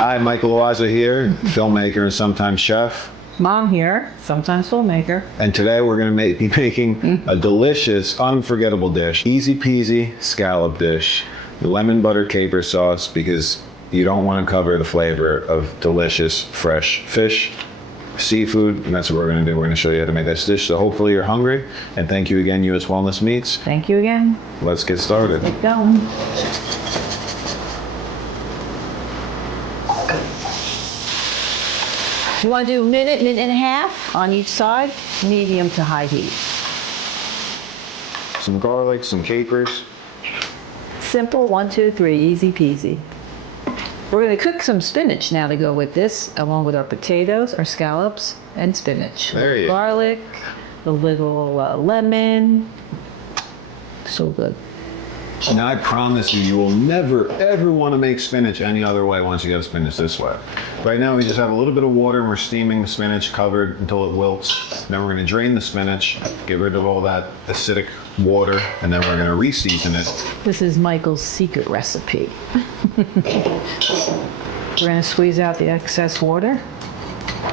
Hi, Michael Loayza here, filmmaker and sometimes chef. Mom here, sometimes filmmaker. And today we're going to be making a delicious, unforgettable dish. Easy peasy scallop dish. Lemon butter caper sauce, because you don't want to cover the flavor of delicious, fresh fish, seafood, and that's what we're going to do. We're going to show you how to make this dish. So hopefully you're hungry. And thank you again, U.S. Wellness Meats. Thank you again. Let's get started. Get going. You want to do a minute and a half on each side, medium to high heat. Some garlic, some capers. Simple, 1, 2, 3, easy peasy. We're going to cook some spinach now to go with this, along with our potatoes, our scallops, and spinach. There you go. Garlic, a little lemon. So good. Now I promise you, you will never ever want to make spinach any other way once you get spinach this way. Right now we just have a little bit of water and we're steaming the spinach covered until it wilts. Then we're going to drain the spinach, get rid of all that acidic water, and then we're going to re-season it. This is Michael's secret recipe. We're going to squeeze out the excess water.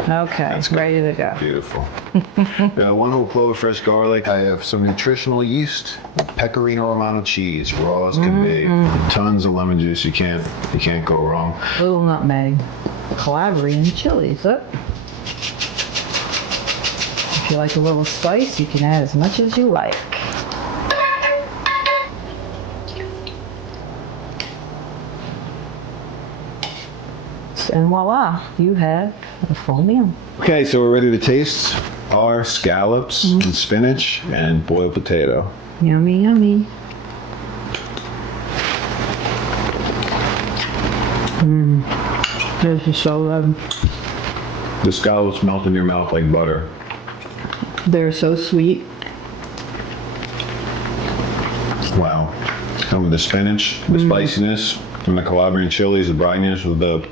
Okay, it's ready to go. Beautiful. 1 whole clove of fresh garlic. I have some nutritional yeast, pecorino romano cheese, raw as can be. Tons of lemon juice. You can't go wrong. Little nutmeg, calavery, and chilies. If you like a little spice, you can add as much as you like. And voila, you have a full meal. Okay, so we're ready to taste our scallops and spinach and boiled potato. Yummy, yummy. This is so good. The scallops melt in your mouth like butter. They're so sweet. Wow. Come with the spinach, the spiciness from the calavery and chilies, the brininess with the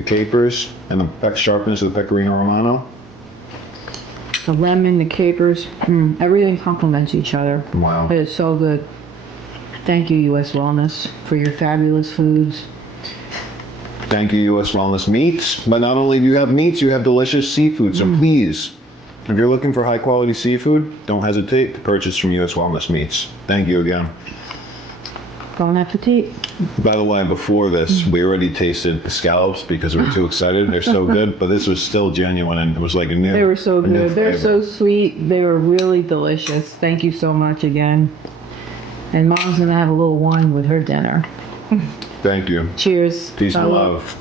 capers, and the sharpness of the pecorino romano. The lemon, the capers, everything complements each other. Wow. It is so good. Thank you, U.S. Wellness, for your fabulous foods. Thank you, U.S. Wellness Meats. But not only do you have meats, you have delicious seafood. So please, if you're looking for high quality seafood, don't hesitate to purchase from U.S. Wellness Meats. Thank you again. Bon appetit. By the way, before this, we already tasted the scallops because we were too excited. They're so good, but this was still genuine and it was like a new. They were so good. They're so sweet. They were really delicious. Thank you so much again. And Mom's gonna have a little wine with her dinner. Thank you. Cheers. Peace and love.